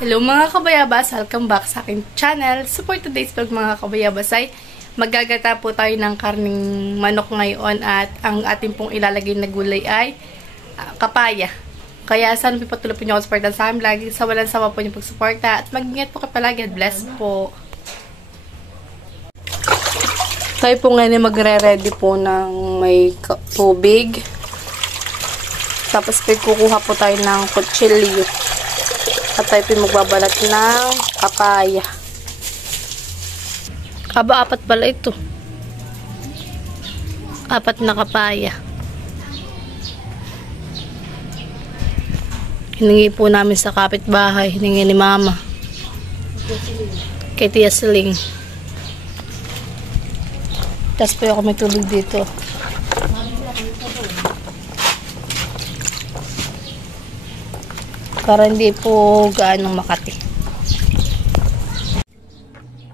Hello mga kabayabas! Welcome back sa aking channel. So for today's vlog mga kabayabas ay maggagata po tayo ng karning manok ngayon at ang ating pong ilalagay na gulay ay kapaya. Kaya sana pipatuloy po niyo ako supportan sa amin lagi sa walang sawa po niyo pagsuporta at mag-ingat po kayo palagi. God bless po! Tayo po ngayon ay magre-ready po ng may tubig. Tapos kukuha po tayo ng kutsilyo. At tayo po magbabalat ng kapaya. Aba, apat pala ito. Apat na kapaya. Hiningi po namin sa kapitbahay. Hiningi ni Mama. Kay Tia Siling. Tapos po ako may tubig dito. Para hindi po gaano makati.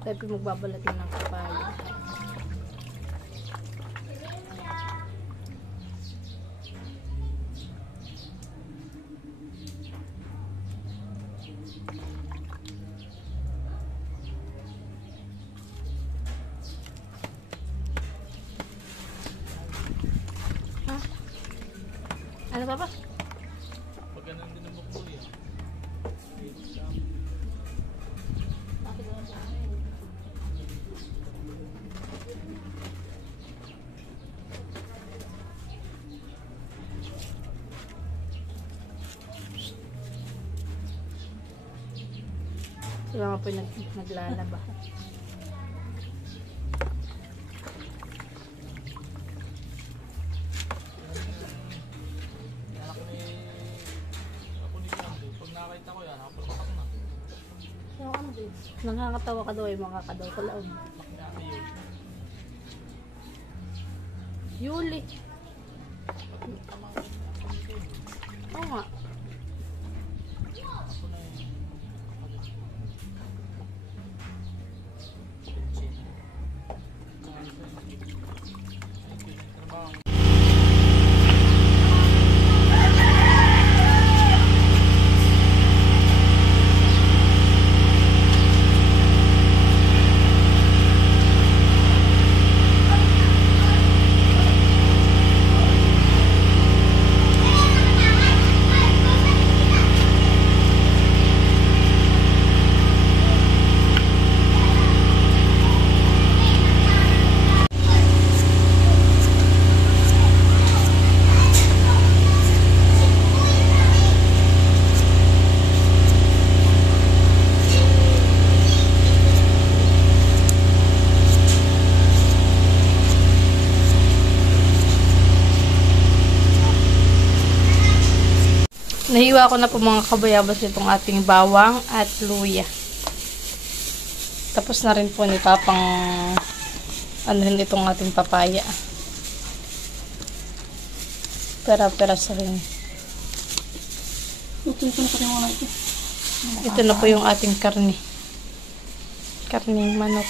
Tayo po magbabalat na ng kapaya. Ano pa ba? Sila nga po naglalaba. Nakakatawa ka daw ay makakadaw ka lang. Yuli. Oo nga. Nahiwa ko na po mga kabayabas itong ating bawang at luya. Tapos na rin po ni Papang anuhin itong ating papaya. Pera-pera sa rin. Ito na po yung ating karne. Karning manok.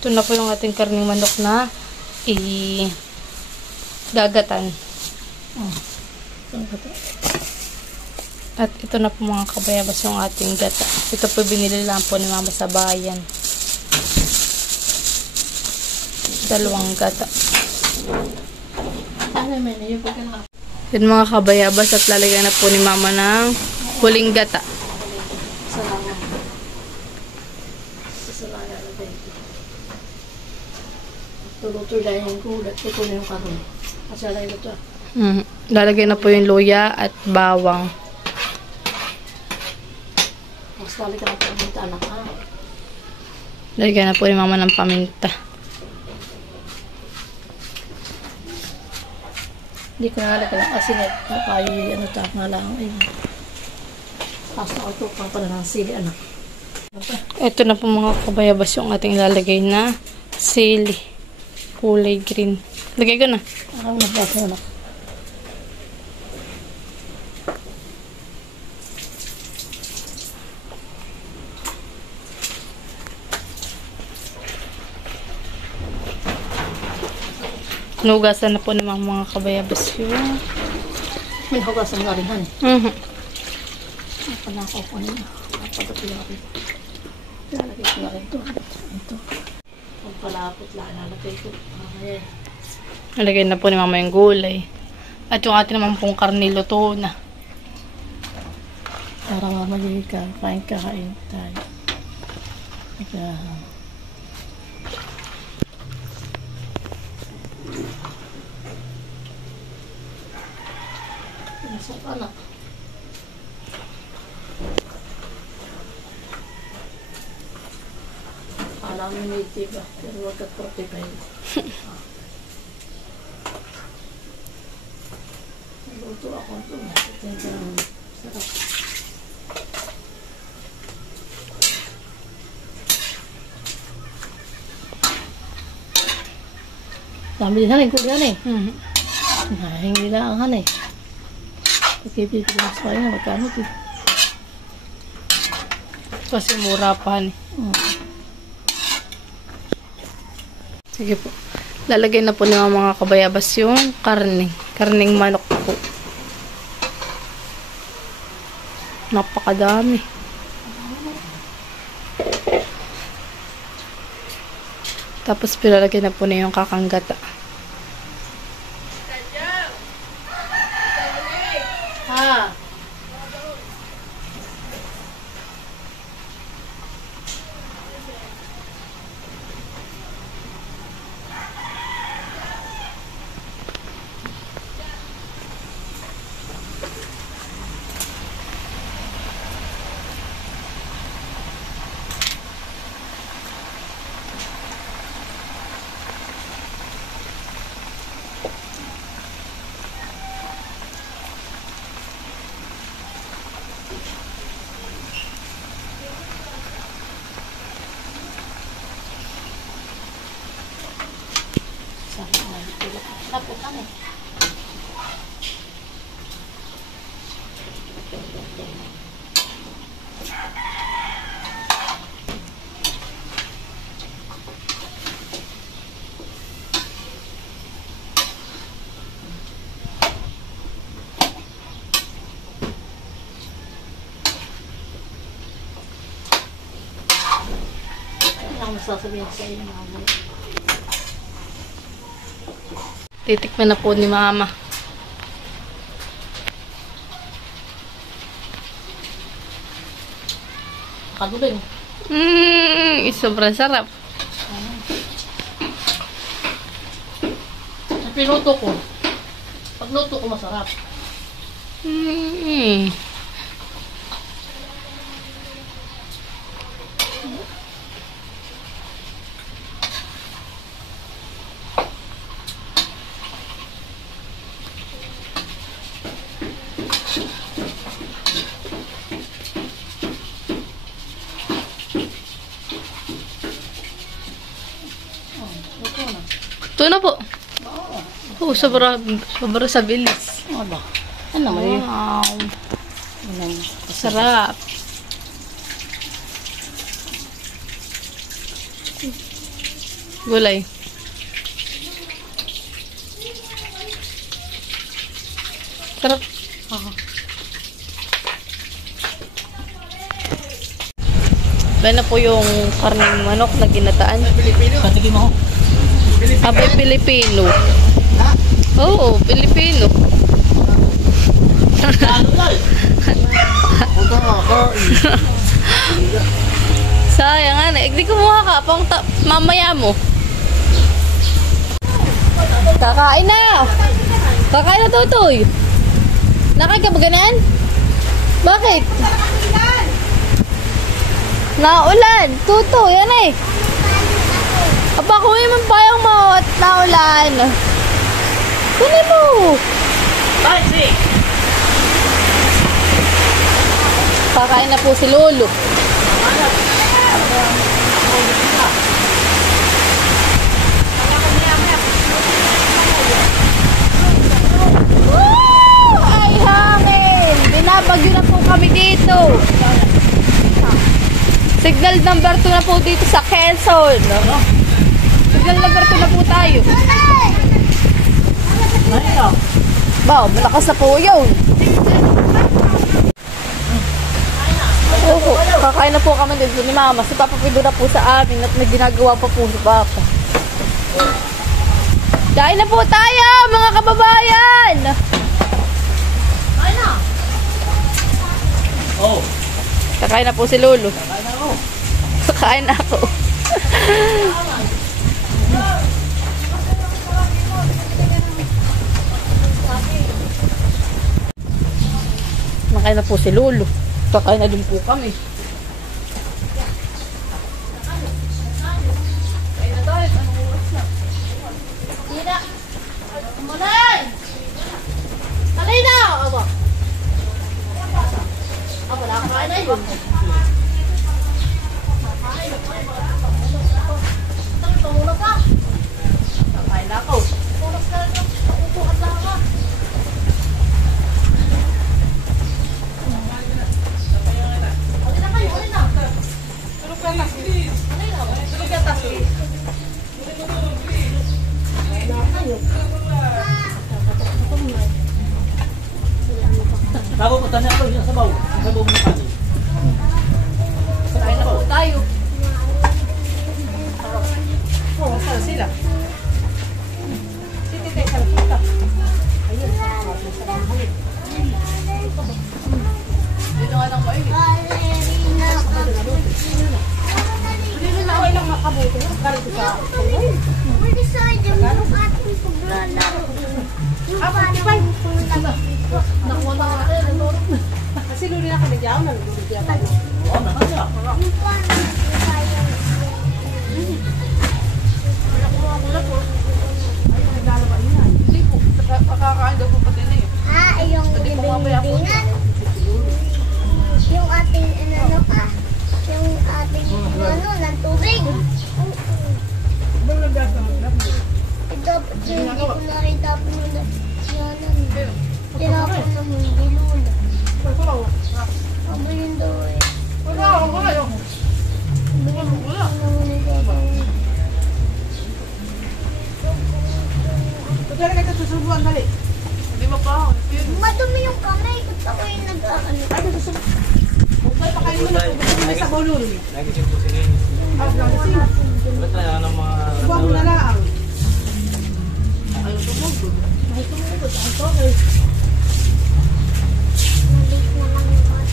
Ito na po yung ating karning manok na gagatan. At ito na po mga kabayabas yung ating gata. Ito po binili lang po ni Mama sa bayan. 2 gata. Yun mga kabayabas at lalagyan na po ni Mama ng huling gata. Tulutur dahil yung kulat. Ito na yung karong. Masalay na ito. Lalagyan na po yung luya at bawang. Mas lalagyan na po yung anak ha. Lalagyan na po ni Mama ng paminta. Hindi ko nakalagyan lang kasi ano ito nga lang. Tapos ito pa pala ng sili anak. Ito na po mga kabayabas yung ating ilalagay na sili. Kulay green. Lagay ko na. Ang nagdasa anak. Nugasan na po ng mga kabayabas yun. May hugasan nga rin, honey. Panakaw ko nila. Napagapin natin. Lalagay ko na rin ito. Ito. Kung palapot lang, nalagay ko. Mamaya. Nalagay na po ni mama yung gulay. At yung atin naman pong karne luto na. Para mamaya kain tayo. Nasa anak. Alam mo may tiba, pero wag ka 45. Luto ako ito. Ito yung sarap. Dami din hanay, kuli hanay. Nahingi lang ang hanay. Pagkipit ko sa kanya, magkano ito? Kasi mura pa ni. Sige po. Lalagay na po ni mga kabayabas yung karne. Karneng manok po. Napakadami. Tapos pilalagay na po na yung kakanggata. Ha? Lapot kami. Ano ang masasabihin sa iyo, mama? Titikman na po ni mama. Kaduling. Sobrang sarap. Sa pinuto ko. Pagluto ko masarap. Ito na po. Oh, sobra sa bilis. Ano ba? Ano ba yun? Wow. Sarap. Gulay. Sarap. Yan na po yung karneng manok na ginataan. Patikin mo. Abay, Pilipino. Oo, Pilipino. Sayang nga na. Hindi kumuha ka. Pang mamaya mo. Kakain na. Kakain na, Tutoy. Nakain ka ba ganyan? Bakit? Naulan. Tutoy, yan eh. Aba, kunin mo payang mo at naulan. Kunin mo. Kakain na po si Lolo. Woo! Ay, hangin! Binabagyo na po kami dito. Signal number 2 na po dito sa Quezon. Signal number 2 na po tayo. Ba, malakas na po yun. Oo, kakain na po kami dito ni Mama. Si Papa Pido na po sa amin at may ginagawa pa po si Papa. Kain na po tayo, mga kababayan! Kain na! Oh. Kakain na po si Lolo. Kain na ako. Kakain na ako. Makain na po si Lolo. Kakain na din po kami. Kain na tayo. Anong oras na? Tira! Malay! Malay na! Aba! Aba, nakakain na yun. Tumulog ka! Kakain na ako. Tumulog ka lang. Upuan lang ka. Alin na kayo, alin na. Tulog ka na. Alin na. Tulog ka tayo. Bago ko tanya ako, yung sabaw. Yung sabaw mo kanin. Kakain na po tayo. Oo, saan sila? Si Tite, saan punta? Ayun, dito nga lang ba yun? Dito na okay lang makabuti. Karito sa Nakuha na ka rin. kasi luli na kami diyaw, nalululi diyaw. Oo, nakasya. Hindi po, pakakain daw po pati na yun. Yung binibingan. Yung ating ano ka. Yung ating ano, ng tubig. Dapat hindi ko na rin dapat na yanan. Tinapon na hindi lula. Aba yun daw eh. Wala yun. Pagkala ka ito susubuan, dali. Hindi mo pa. Madumi yung kamay. Kung ako yung nag-ano. Huwag pa kayo muna. Huwag sa bulol. Nagising po sila yun. Ba't na yan ang mga... Huwag mo na lang. Ayaw tumugod. Ayaw tumugod. Ang tokay. Maliit na lang yung mga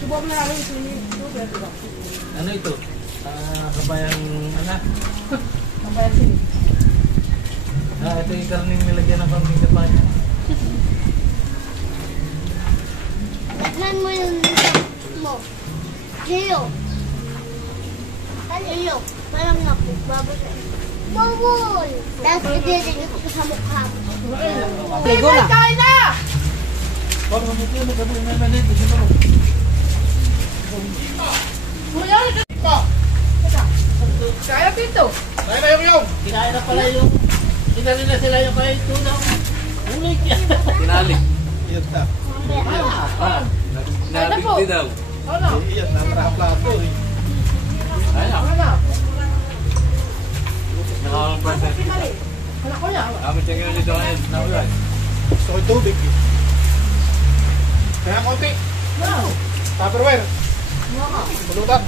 Subukan mo na lang yung Ano ito? Kabayang... Ano? Kabayan sila. Ito yung karning nilagyan ng pamilya pa niya. Tignan mo yung mo. Gio. Gio. Parang babasa. Bawol! Tapos ididikit ko sa mukha mo. Ligo na. Kain na! Huwag mo ito, magkabuli na naman ito. Sino mo? Kaya pito. Kaya na yung! Kinain na pala yung... Kinali na sila yung kaya ito na. Ulit yan. Kinali. Iyot na. Nabig din daw. Ano? Iyot na. Marakaplato eh. Ayun. Ano? Nakakalang percent. Ano ko niya? Kami siya ngayon dito ngayon. Naulan. Gusto ko yung tubig. Kaya konti. No. Tupperware. Pulutan.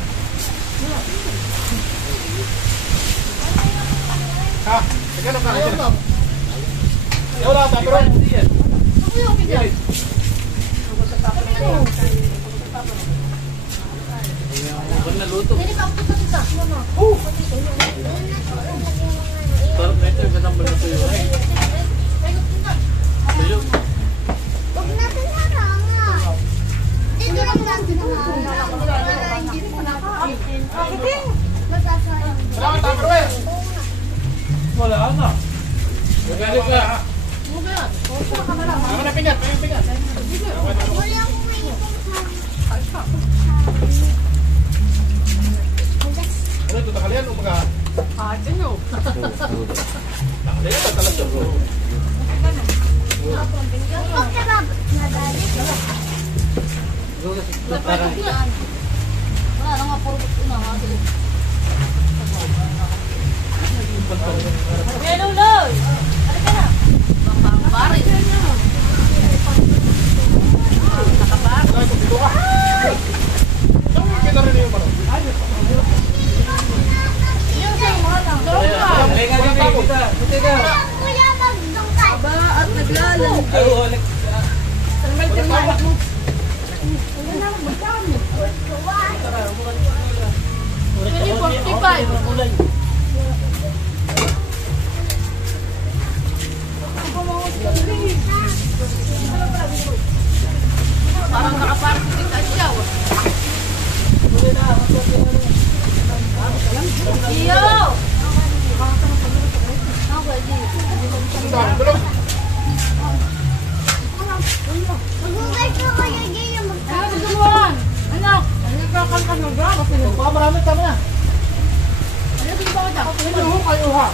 Ha? Sige na ka. Wala, Tupperware. Ano yung kanya? Huwag na luto. Pwede ka ako sa mama. Sarap na ito. Kasambal na tuyo. Tuyo. Huwag natin haranga. Dito lang natin haranga. Para hindi mo nakakain. Masasayang. Wala ka, Tupperware. Wala na. Magalit ka. Ako na pingat. May pingat. Wala akong may Ano ito? Takalian o mga... Ah, sino? Takalian ba talaga? Huwag ka ba? Nadali. Parang... Wala na nga, puro gusto na nga. Hello, Loy! Halika na! Parang nakaparang din sa siya. Iyo! Magugay ko kaya Gio magtapos. Anak! Nagkakan ka ng gano'n. Baka marami tama na. Ano kayo ha?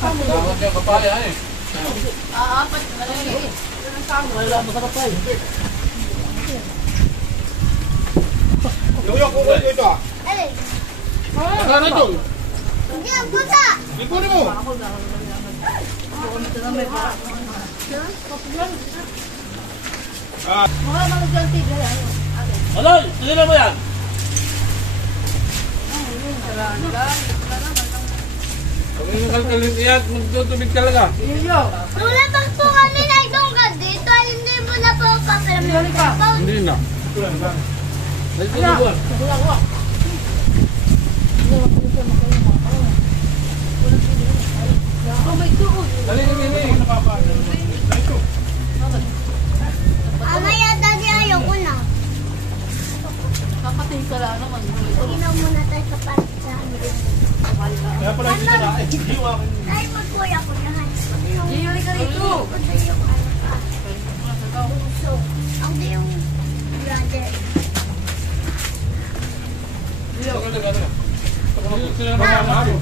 Dapat yung kapaya eh. Apat na lang eh. Wala masarap tayo. Yung kukuha ko ito ah. Eh, Saan ito? hindi ang pusa. Ikunin mo. Ah, Aloy! Tuloy mo yan! Pag nakakalkalin iyan, magtutubig talaga. Lumabas po kami na itong dito. Hindi mo na po papalaman. Hindi na. Dito na buwan. Dali na nini. Amaya daddy ayaw ko na. Kakating ka lang naman. Ginaw muna tayo sa pagkain. kaya pala hindi na eh. Hiwa ka. Ay, magkuya ko na. Yiyali ka rito. So, ang yung brother. Sila na mga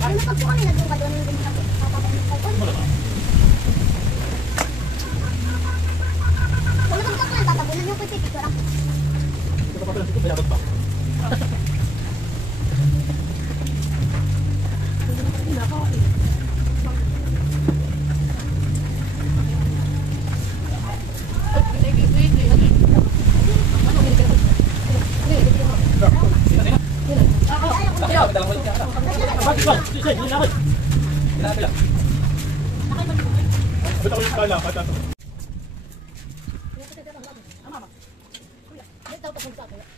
Ano na po kami nagbuka doon ng ganito po? Wala kang kaklan, tatabunan yung pwede dito lang. Ba't ako yung kala? Ba't ako? Dito, tapos sa akin.